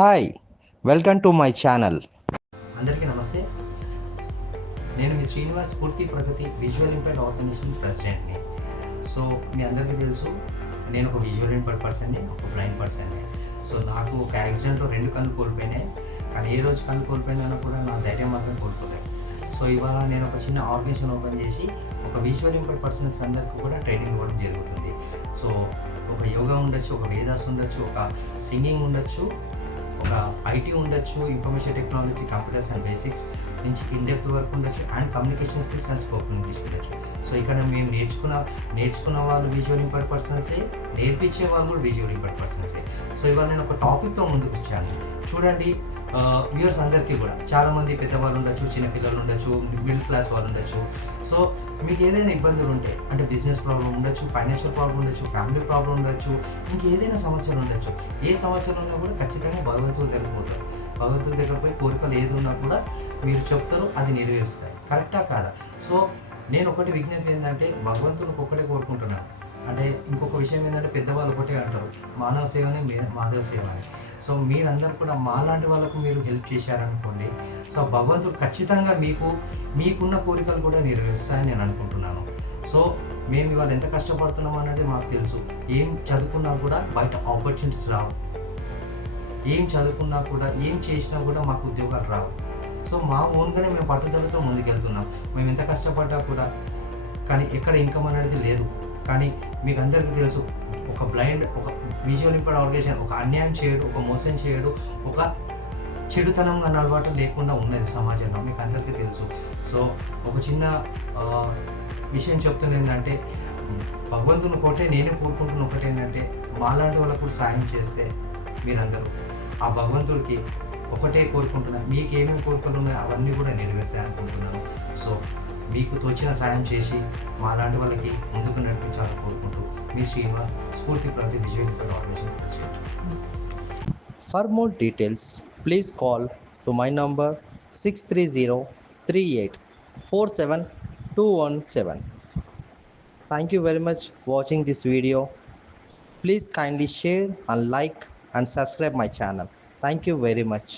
Hi welcome to my channel. అందరికీ నమస్తే. నేను మీ శ్రీనివాస్, పూర్తి ప్రగతి విజువల్ ఇంపైర్డ్ ఆర్గనైజేషన్ ప్రెసిడెంట్ని. సో మీ అందరికీ తెలుసు, నేను ఒక విజువల్ ఇంపైర్డ్ పర్సన్ని, ఒక బ్లైండ్ పర్సన్ని. సో నాకు ఒక యాక్సిడెంట్లో 2 కళ్ళు కోల్పోయినాయి. కానీ ఏ రోజు కళ్ళు కోల్పోయినా కూడా నా ధైర్యం మాత్రం కోల్పోలేదు. సో ఇవాళ నేను ఒక చిన్న ఆర్గనైజేషన్ ఓపెన్ చేసి ఒక విజువల్ ఇంపైర్డ్ పర్సన్స్ అందరికీ కూడా ట్రైనింగ్ ఇవ్వడం జరుగుతుంది. సో ఒక యోగా ఉండొచ్చు, ఒక వేదాస్ ఉండొచ్చు, ఒక సింగింగ్ ఉండొచ్చు, ఒక ఐటీ ఉండొచ్చు, information technology, computers and basics నుంచి ఇన్డెప్త్ వరకు ఉండొచ్చు, and communication skills and spoken English ఉండొచ్చు. సో ఇక్కడ మేము నేర్చుకున్న వాళ్ళు విజువల్ ఇంపైర్డ్ పర్సన్సే, నేర్పించే వాళ్ళు కూడా విజువల్ ఇంపైర్డ్ పర్సన్సే. సో ఇవాళ నేను ఒక టాపిక్తో ముందుకు వచ్చాను. చూడండి, వ్యూవర్స్ అందరికీ కూడా చాలామంది పెద్దవాళ్ళు ఉండొచ్చు, చిన్నపిల్లలు ఉండొచ్చు, మిడిల్ క్లాస్ వాళ్ళు ఉండొచ్చు. సో మీకు ఏదైనా ఇబ్బందులు ఉంటే, అంటే బిజినెస్ ప్రాబ్లం ఉండొచ్చు, ఫైనాన్షియల్ ప్రాబ్లం ఉండొచ్చు, ఫ్యామిలీ ప్రాబ్లం ఉండొచ్చు, ఇంకేదైనా సమస్యలు ఉండొచ్చు. ఏ సమస్యలు ఉన్నా కూడా ఖచ్చితంగా భగవంతుడి దగ్గర పోతారు. భగవంతుడి దగ్గర పోయి కోరికలు ఏది ఉన్నా కూడా మీరు చెప్తారు, అది నెరవేరుస్తాయి. కరెక్టా కాదా? సో నేను ఒకటి విజ్ఞప్తి ఏంటంటే, భగవంతునికి ఒక్కటే కోరుకుంటున్నాను. అంటే ఇంకొక విషయం ఏంటంటే, పెద్దవాళ్ళు ఒకటే అంటారు, మానవ సేవనే మాధవ సేవ అని. సో మీరందరూ కూడా మాలాంటి వాళ్ళకు మీరు హెల్ప్ చేశారనుకోండి, సో భగవంతుడు ఖచ్చితంగా మీకున్న కోరికలు కూడా నెరవేరుస్తాయని నేను అనుకుంటున్నాను. సో మేము ఇవాళ ఎంత కష్టపడుతున్నాం అనేది మాకు తెలుసు. ఏం చదువుకున్నా కూడా బయట ఆపర్చునిటీస్ రావు, ఏం చదువుకున్నా కూడా, ఏం చేసినా కూడా మాకు ఉద్యోగాలు రావు. సో మా ఓన్గానే మేము పట్టుదలతో ముందుకెళ్తున్నాం. మేము ఎంత కష్టపడ్డా కూడా, కానీ ఎక్కడ ఇన్కమ్ అనేది లేదు. కానీ మీకు అందరికీ తెలుసు, ఒక విజువల్ ఇంపైర్డ్ ఆర్గనైజేషన్ ఒక అన్యాయం చేయడు, ఒక మోసం చేయడు, ఒక చెడుతనం అన్న అలవాటు లేకుండా ఉన్నది సమాజంలో, మీకు అందరికీ తెలుసు. సో ఒక చిన్న విషయం చెప్తున్నా ఏంటంటే, భగవంతుని ఒకటే నేనే కోరుకుంటున్న ఒకటి ఏంటంటే, మాలాంటి వాళ్ళకు కూడా సాయం చేస్తే మీరందరూ ఆ భగవంతుడికి ఒకటే కోరుకుంటున్నాను, మీకు ఏమేమి కోరికలు ఉన్నాయో అవన్నీ కూడా నెరవేరుతాయి అనుకుంటున్నాను. సో మీకు తోచిన సాయం చేసి మాలాంటి వాళ్ళకి ముందుకు నడిపించాలని కోరుకుంటూ మీ Srinivas, Spoorthi Pragathi visual impaired organization president. For more details, please call to my number 6303847 Thank you very much watching this video. Please kindly share and like and subscribe my channel. Thank you very much.